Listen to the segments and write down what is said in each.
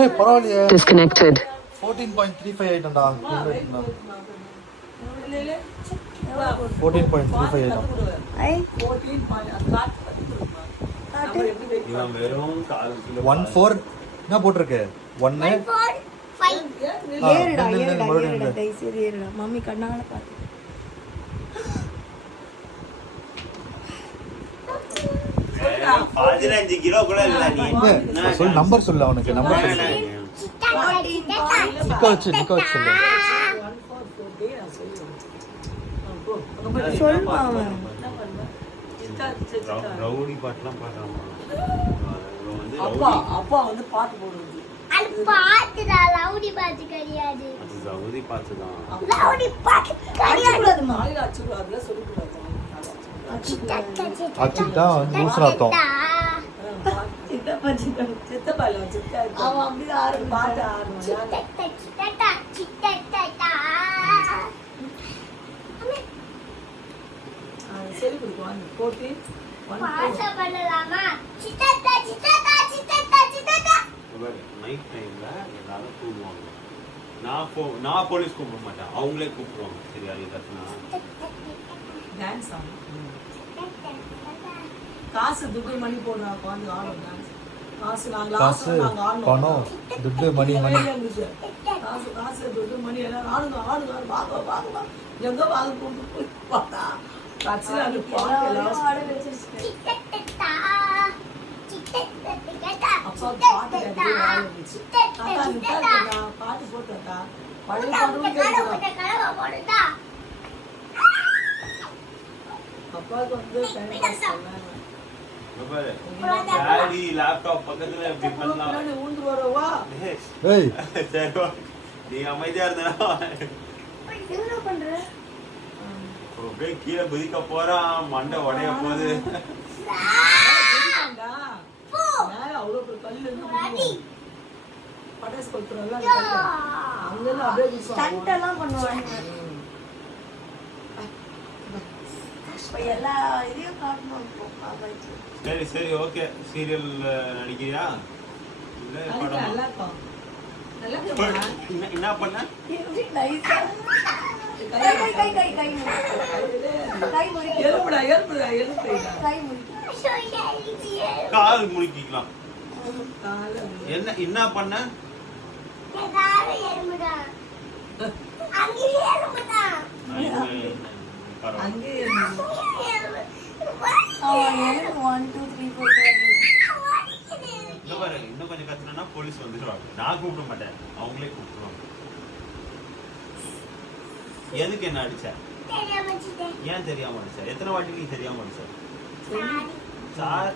ஏய் பரவாயில்லையே. Disconnected. 14.35 ஆயிட்டா. 14.35 ஆயிட்டா. ஐ 14 என்ன போட்டுருக்கு? 1 ஏறுடா தயவுசெய்து ஏறுடா. மம்மி கண்ணால பாத்து. சொல்லு நம்பர் சொல்லு அவனுக்கு நம்பர் சொல்லு. நிக்க வச்சு சொல்லு. சொல்லுமா அவன். ரவுடி பாட்டுலாம் பாடுறாமா? அப்பா வந்து பாட்டு போடுறது. அது பாட்டுடா, ரவுடி பாட்டு கிடையாது. அது ரவுடி பாட்டு தான். ரவுடி பாட்டு கிடையாது. மாலையில அச்சுக்கூடாதுல சொல்லக்கூடாது. அச்சுட்டா லூசுன்னு அர்த்தம். சித்தப்பா இல்ல சித்தா. அவன் அப்படிதான் ஆறு பாட்டு ஆடுவான். சரி கொடுக்குவான். 14 பாஷா பண்ணலாமா? நைட் டைம்ல எல்லாரும் தூங்குவாங்க. நான் போலீஸ் கூப்பிட மாட்டேன், அவங்களே கூப்பிடுவாங்க. சரியா? இதுனா டான்ஸ் ஆடும். காசு துட்டு மணி போடுறாங்க. வந்து ஆடும் டான்ஸ். காசு நாங்க பணம் துட்டு மணி காசு துட்டு மணி எல்லாம் ஆடுங்க வாங்க எங்க வாங்க கொண்டு போய் பார்த்தா கட்சியில் அந்த பாட்டு எல்லாம் அப்பா பாட்டு ஆரம்பிச்சு பாட்டு போட்டா பழைய பாட்டு அப்பாவுக்கு வந்து டாடி லேப்டாப் பக்கத்துல இப்படி பண்ணலாம். ஊந்து வரவா? ஏய் நீ அமைதியா இருந்தா என்ன பண்ற? அப்படியே கீழே குதிக்க போறான், மண்டை உடைய போகுது. அவ்வளவு கல்லு பட்டாசு கொளுத்துறோம்ல அங்கெல்லாம் அப்படியே ஸ்டண்ட் எல்லாம் பண்ணுவாங்க. எல்லா இதையும் காட்டணும். சரி சரி ஓகே. சீரியல் நடிக்கிறியா? இல்ல படம்? நல்லா இருக்கும். என்ன பண்ண? கால் முழுக்கிக்கலாம். என்ன பண்ண? இன்னும் கொஞ்சம் கத்துனா போலீஸ் வந்துடுவாங்க. நான் கூப்பிட மாட்டேன், அவங்களே கூப்பிடுவாங்க. எதுக்கு என்ன அடிச்ச? ஏன் தெரியாம அடிச்ச? எத்தனை வாட்டி நீ தெரியாம அடிச்ச? சார்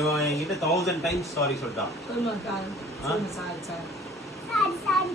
இவன் என்கிட்ட 1000 டைம்ஸ் சாரி சொல்லிட்டான். சாரி